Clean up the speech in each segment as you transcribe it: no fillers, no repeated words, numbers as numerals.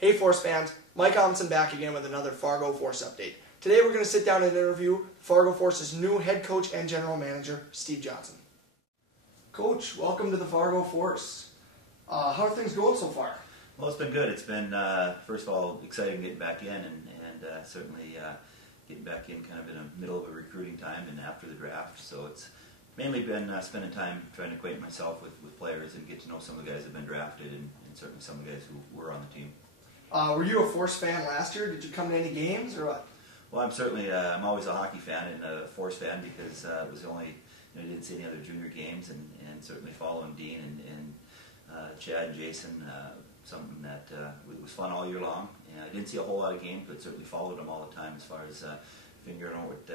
Hey Force fans, Mike Amundsen back again with another Fargo Force update. Today we're going to sit down and interview Fargo Force's new head coach and general manager, Steve Johnson. Coach, welcome to the Fargo Force. How are things going so far? Well, it's been good. It's been, first of all, exciting getting back in and certainly getting back in kind of in the middle of a recruiting time and after the draft. So it's mainly been spending time trying to acquaint myself with players and get to know some of the guys that have been drafted and certainly some of the guys who were on the team. Were you a Force fan last year? Did you come to any games or what? Well, I'm certainly, I'm always a hockey fan and a Force fan because it was the only, I didn't see any other junior games and certainly following Dean and Chad and Jason, something that was fun all year long. And I didn't see a whole lot of games, but certainly followed them all the time as far as figuring out what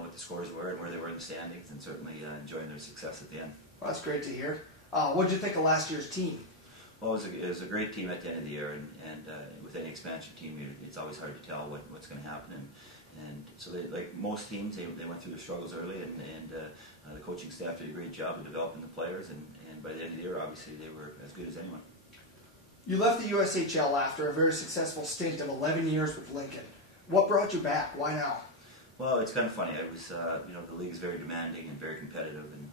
what the scores were and where they were in the standings, and certainly enjoying their success at the end. Well, that's great to hear. What did you think of last year's team? Well, it was a great team at the end of the year, and with any expansion team, it's always hard to tell what's going to happen. And so, like most teams, they went through their struggles early, and the coaching staff did a great job of developing the players. And by the end of the year, obviously, they were as good as anyone. You left the USHL after a very successful stint of 11 years with Lincoln. What brought you back? Why now? Well, it's kind of funny. I was, the league is very demanding and very competitive, and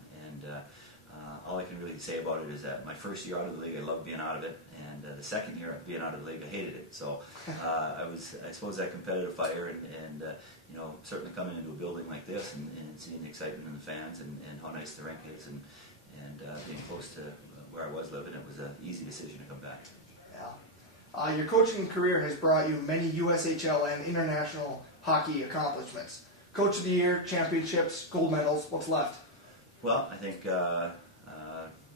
all I can really say about it is that my first year out of the league, I loved being out of it, and the second year of being out of the league, I hated it. So I suppose that competitive fire, and certainly coming into a building like this and seeing the excitement in the fans and how nice the rink is, and being close to where I was living, it was an easy decision to come back. Yeah. Your coaching career has brought you many USHL and international hockey accomplishments. Coach of the Year, championships, gold medals. What's left? Well, I think it'd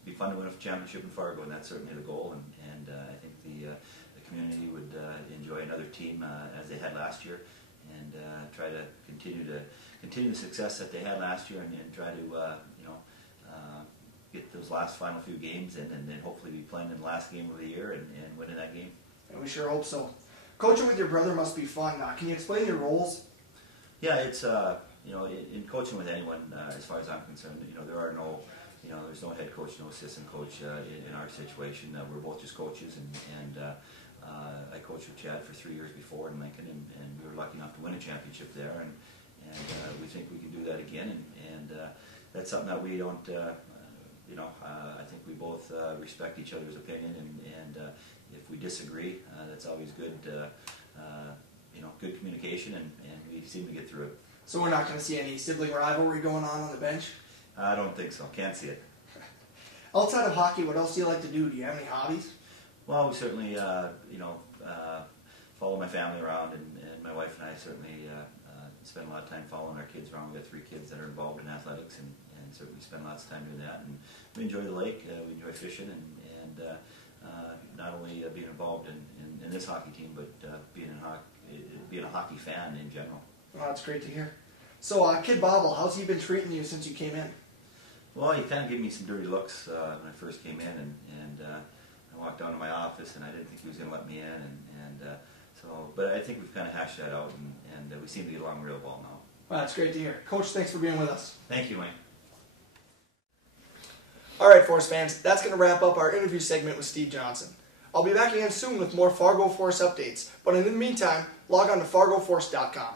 be fun to win a championship in Fargo, and that's certainly the goal. And I think the community would enjoy another team as they had last year, and try to continue the success that they had last year, and try to get those last final few games in, and then hopefully be playing in the last game of the year and winning that game. And we sure hope so. Coaching with your brother must be fun. Can you explain your roles? Yeah, it's in coaching with anyone, as far as I'm concerned, there are no, there's no head coach, no assistant coach in our situation. We're both just coaches, and I coached with Chad for 3 years before in Lincoln, and we were lucky enough to win a championship there, and we think we can do that again, and that's something that we don't, I think we both respect each other's opinion, and if we disagree, that's always good, good communication, and we seem to get through it. So we're not going to see any sibling rivalry going on the bench? I don't think so. Can't see it. Outside of hockey, what else do you like to do? Do you have any hobbies? Well, we certainly, follow my family around, and my wife and I certainly spend a lot of time following our kids around. We got 3 kids that are involved in athletics, and certainly spend lots of time doing that. And we enjoy the lake. We enjoy fishing, and not only being involved in this hockey team, but being a hockey fan in general. Well, that's great to hear. So, Kid Bobble, how's he been treating you since you came in? Well, he kind of gave me some dirty looks when I first came in, and I walked down to my office, and I didn't think he was going to let me in, but I think we've kind of hashed that out, and we seem to get along real well now. Well, that's great to hear. Coach, thanks for being with us. Thank you, Mike. All right, Force fans, that's going to wrap up our interview segment with Steve Johnson. I'll be back again soon with more Fargo Force updates, but in the meantime, log on to fargoforce.com.